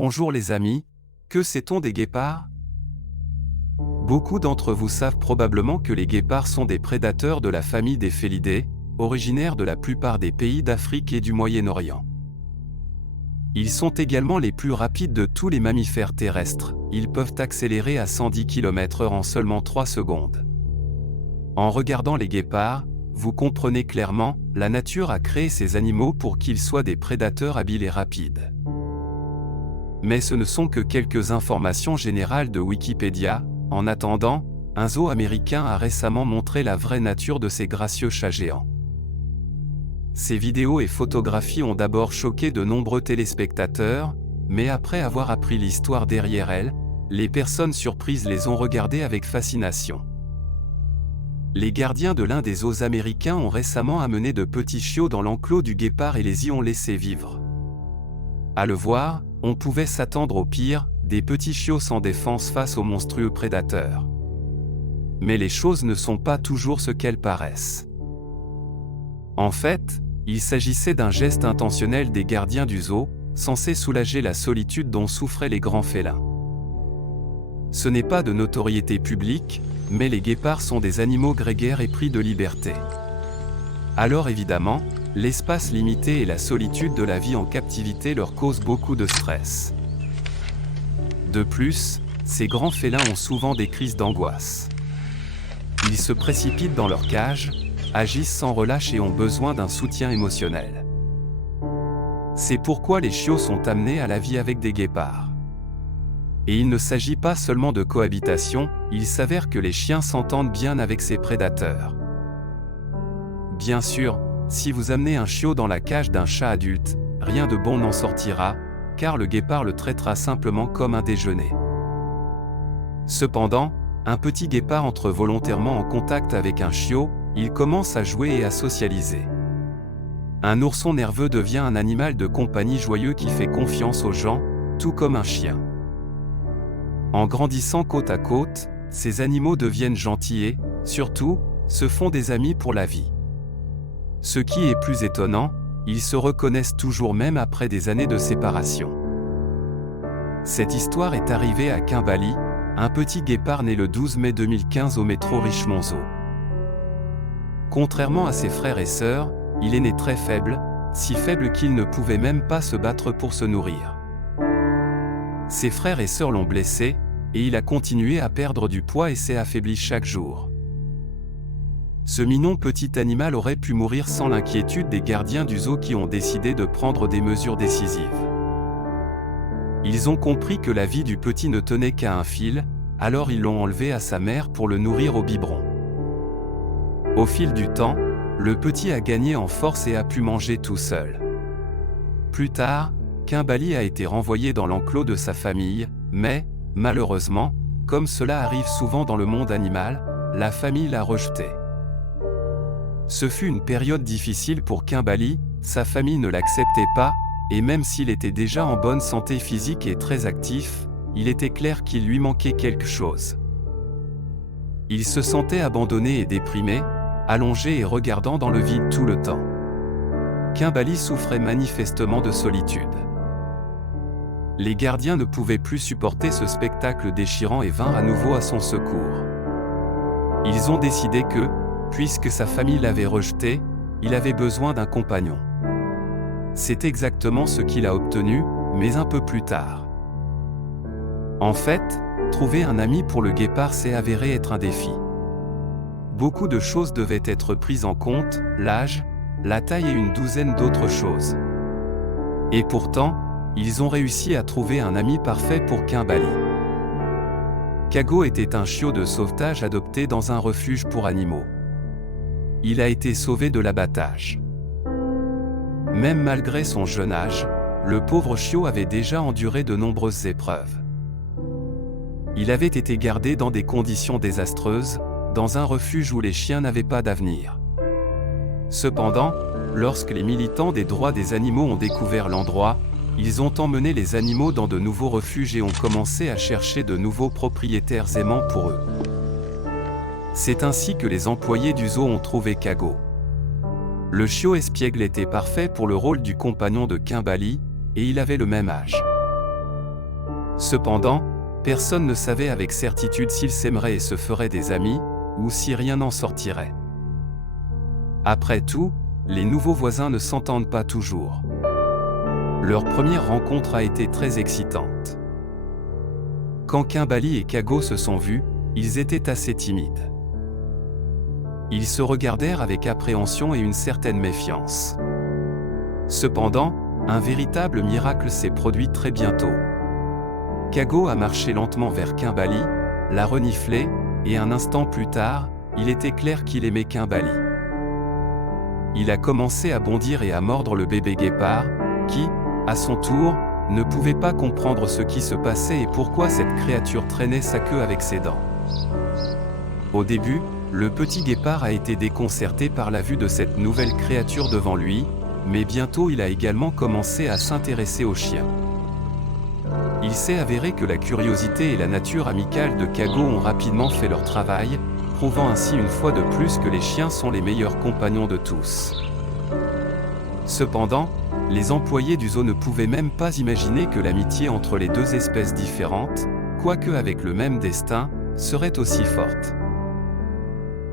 Bonjour les amis, que sait-on des guépards? Beaucoup d'entre vous savent probablement que les guépards sont des prédateurs de la famille des félidés, originaires de la plupart des pays d'Afrique et du Moyen-Orient. Ils sont également les plus rapides de tous les mammifères terrestres, ils peuvent accélérer à 110 km/h en seulement 3 secondes. En regardant les guépards, vous comprenez clairement, la nature a créé ces animaux pour qu'ils soient des prédateurs habiles et rapides. Mais ce ne sont que quelques informations générales de Wikipédia. En attendant, un zoo américain a récemment montré la vraie nature de ces gracieux chats géants. Ces vidéos et photographies ont d'abord choqué de nombreux téléspectateurs, mais après avoir appris l'histoire derrière elles, les personnes surprises les ont regardées avec fascination. Les gardiens de l'un des zoos américains ont récemment amené de petits chiots dans l'enclos du guépard et les y ont laissés vivre. À le voir, on pouvait s'attendre au pire, des petits chiots sans défense face aux monstrueux prédateurs. Mais les choses ne sont pas toujours ce qu'elles paraissent. En fait, il s'agissait d'un geste intentionnel des gardiens du zoo, censé soulager la solitude dont souffraient les grands félins. Ce n'est pas de notoriété publique, mais les guépards sont des animaux grégaires épris de liberté. Alors évidemment, l'espace limité et la solitude de la vie en captivité leur causent beaucoup de stress. De plus, ces grands félins ont souvent des crises d'angoisse. Ils se précipitent dans leur cage, agissent sans relâche et ont besoin d'un soutien émotionnel. C'est pourquoi les chiots sont amenés à la vie avec des guépards. Et il ne s'agit pas seulement de cohabitation, il s'avère que les chiens s'entendent bien avec ces prédateurs. Bien sûr, si vous amenez un chiot dans la cage d'un chat adulte, rien de bon n'en sortira, car le guépard le traitera simplement comme un déjeuner. Cependant, un petit guépard entre volontairement en contact avec un chiot, il commence à jouer et à socialiser. Un ourson nerveux devient un animal de compagnie joyeux qui fait confiance aux gens, tout comme un chien. En grandissant côte à côte, ces animaux deviennent gentils et, surtout, se font des amis pour la vie. Ce qui est plus étonnant, ils se reconnaissent toujours même après des années de séparation. Cette histoire est arrivée à Kimberly, un petit guépard né le 12 mai 2015 au métro Richmond Zoo. Contrairement à ses frères et sœurs, il est né très faible, si faible qu'il ne pouvait même pas se battre pour se nourrir. Ses frères et sœurs l'ont blessé, et il a continué à perdre du poids et s'est affaibli chaque jour. Ce mignon petit animal aurait pu mourir sans l'inquiétude des gardiens du zoo qui ont décidé de prendre des mesures décisives. Ils ont compris que la vie du petit ne tenait qu'à un fil, alors ils l'ont enlevé à sa mère pour le nourrir au biberon. Au fil du temps, le petit a gagné en force et a pu manger tout seul. Plus tard, Kimberly a été renvoyé dans l'enclos de sa famille, mais, malheureusement, comme cela arrive souvent dans le monde animal, la famille l'a rejeté. Ce fut une période difficile pour Kimberly, sa famille ne l'acceptait pas, et même s'il était déjà en bonne santé physique et très actif, il était clair qu'il lui manquait quelque chose. Il se sentait abandonné et déprimé, allongé et regardant dans le vide tout le temps. Kimberly souffrait manifestement de solitude. Les gardiens ne pouvaient plus supporter ce spectacle déchirant et vinrent à nouveau à son secours. Ils ont décidé que, puisque sa famille l'avait rejeté, il avait besoin d'un compagnon. C'est exactement ce qu'il a obtenu, mais un peu plus tard. En fait, trouver un ami pour le guépard s'est avéré être un défi. Beaucoup de choses devaient être prises en compte, l'âge, la taille et une douzaine d'autres choses. Et pourtant, ils ont réussi à trouver un ami parfait pour Kimberly. Kago était un chiot de sauvetage adopté dans un refuge pour animaux. Il a été sauvé de l'abattage. Même malgré son jeune âge, le pauvre chiot avait déjà enduré de nombreuses épreuves. Il avait été gardé dans des conditions désastreuses, dans un refuge où les chiens n'avaient pas d'avenir. Cependant, lorsque les militants des droits des animaux ont découvert l'endroit, ils ont emmené les animaux dans de nouveaux refuges et ont commencé à chercher de nouveaux propriétaires aimants pour eux. C'est ainsi que les employés du zoo ont trouvé Kago. Le chiot espiègle était parfait pour le rôle du compagnon de Kimberly, et il avait le même âge. Cependant, personne ne savait avec certitude s'ils s'aimeraient et se feraient des amis, ou si rien n'en sortirait. Après tout, les nouveaux voisins ne s'entendent pas toujours. Leur première rencontre a été très excitante. Quand Kimbali et Kago se sont vus, ils étaient assez timides. Ils se regardèrent avec appréhension et une certaine méfiance. Cependant, un véritable miracle s'est produit très bientôt. Kago a marché lentement vers Kimbali, l'a reniflé, et un instant plus tard, il était clair qu'il aimait Kimbali. Il a commencé à bondir et à mordre le bébé guépard, qui, à son tour, ne pouvait pas comprendre ce qui se passait et pourquoi cette créature traînait sa queue avec ses dents. Au début, le petit guépard a été déconcerté par la vue de cette nouvelle créature devant lui, mais bientôt il a également commencé à s'intéresser aux chiens. Il s'est avéré que la curiosité et la nature amicale de Kago ont rapidement fait leur travail, prouvant ainsi une fois de plus que les chiens sont les meilleurs compagnons de tous. Cependant, les employés du zoo ne pouvaient même pas imaginer que l'amitié entre les deux espèces différentes, quoique avec le même destin, serait aussi forte.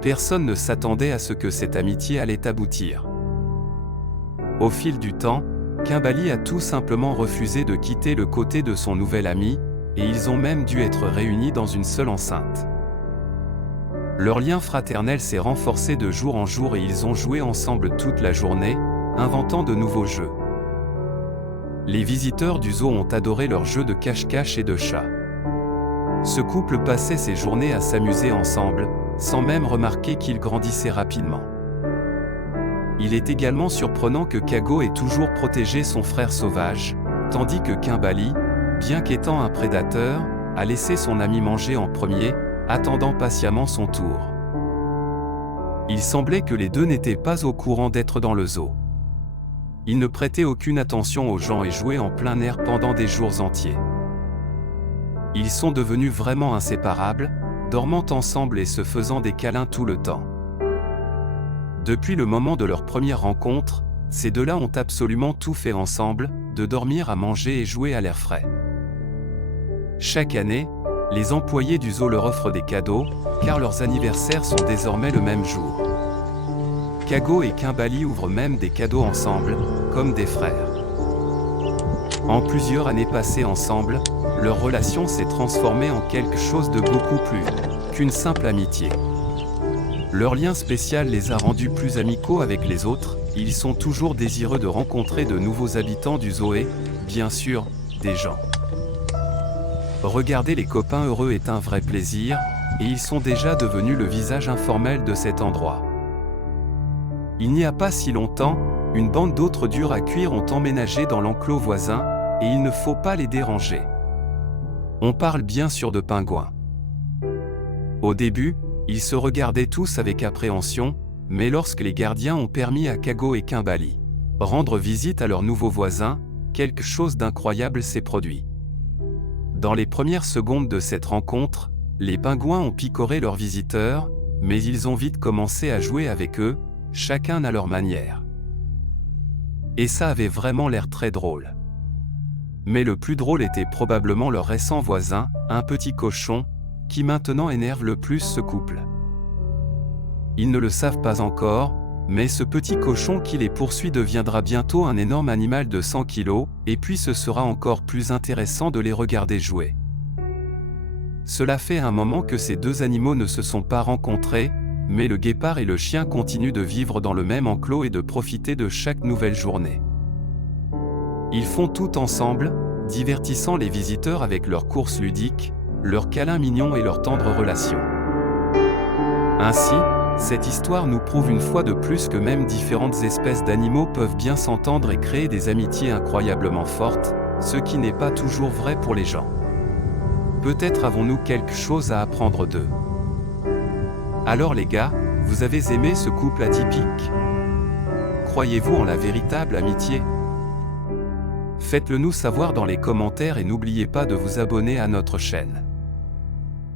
Personne ne s'attendait à ce que cette amitié allait aboutir. Au fil du temps, Kimbali a tout simplement refusé de quitter le côté de son nouvel ami, et ils ont même dû être réunis dans une seule enceinte. Leur lien fraternel s'est renforcé de jour en jour et ils ont joué ensemble toute la journée, inventant de nouveaux jeux. Les visiteurs du zoo ont adoré leurs jeux de cache-cache et de chat. Ce couple passait ses journées à s'amuser ensemble, sans même remarquer qu'ils grandissaient rapidement. Il est également surprenant que Kago ait toujours protégé son frère sauvage, tandis que Kimbali, bien qu'étant un prédateur, a laissé son ami manger en premier, attendant patiemment son tour. Il semblait que les deux n'étaient pas au courant d'être dans le zoo. Ils ne prêtaient aucune attention aux gens et jouaient en plein air pendant des jours entiers. Ils sont devenus vraiment inséparables, dormant ensemble et se faisant des câlins tout le temps. Depuis le moment de leur première rencontre, ces deux-là ont absolument tout fait ensemble, de dormir à manger et jouer à l'air frais. Chaque année, les employés du zoo leur offrent des cadeaux, car leurs anniversaires sont désormais le même jour. Kago et Kimbali ouvrent même des cadeaux ensemble, comme des frères. En plusieurs années passées ensemble, leur relation s'est transformée en quelque chose de beaucoup plus qu'une simple amitié. Leur lien spécial les a rendus plus amicaux avec les autres, ils sont toujours désireux de rencontrer de nouveaux habitants du zoo et, bien sûr, des gens. Regarder les copains heureux est un vrai plaisir, et ils sont déjà devenus le visage informel de cet endroit. Il n'y a pas si longtemps, une bande d'autres durs à cuire ont emménagé dans l'enclos voisin, et il ne faut pas les déranger. On parle bien sûr de pingouins. Au début, ils se regardaient tous avec appréhension, mais lorsque les gardiens ont permis à Kago et Kimbali rendre visite à leurs nouveaux voisins, quelque chose d'incroyable s'est produit. Dans les premières secondes de cette rencontre, les pingouins ont picoré leurs visiteurs, mais ils ont vite commencé à jouer avec eux, chacun à leur manière. Et ça avait vraiment l'air très drôle. Mais le plus drôle était probablement leur récent voisin, un petit cochon, qui maintenant énerve le plus ce couple. Ils ne le savent pas encore, mais ce petit cochon qui les poursuit deviendra bientôt un énorme animal de 100 kilos, et puis ce sera encore plus intéressant de les regarder jouer. Cela fait un moment que ces deux animaux ne se sont pas rencontrés, mais le guépard et le chien continuent de vivre dans le même enclos et de profiter de chaque nouvelle journée. Ils font tout ensemble, divertissant les visiteurs avec leurs courses ludiques, leurs câlins mignons et leurs tendres relations. Ainsi, cette histoire nous prouve une fois de plus que même différentes espèces d'animaux peuvent bien s'entendre et créer des amitiés incroyablement fortes, ce qui n'est pas toujours vrai pour les gens. Peut-être avons-nous quelque chose à apprendre d'eux. Alors les gars, vous avez aimé ce couple atypique? Croyez-vous en la véritable amitié? Faites-le nous savoir dans les commentaires et n'oubliez pas de vous abonner à notre chaîne.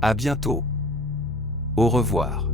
À bientôt. Au revoir.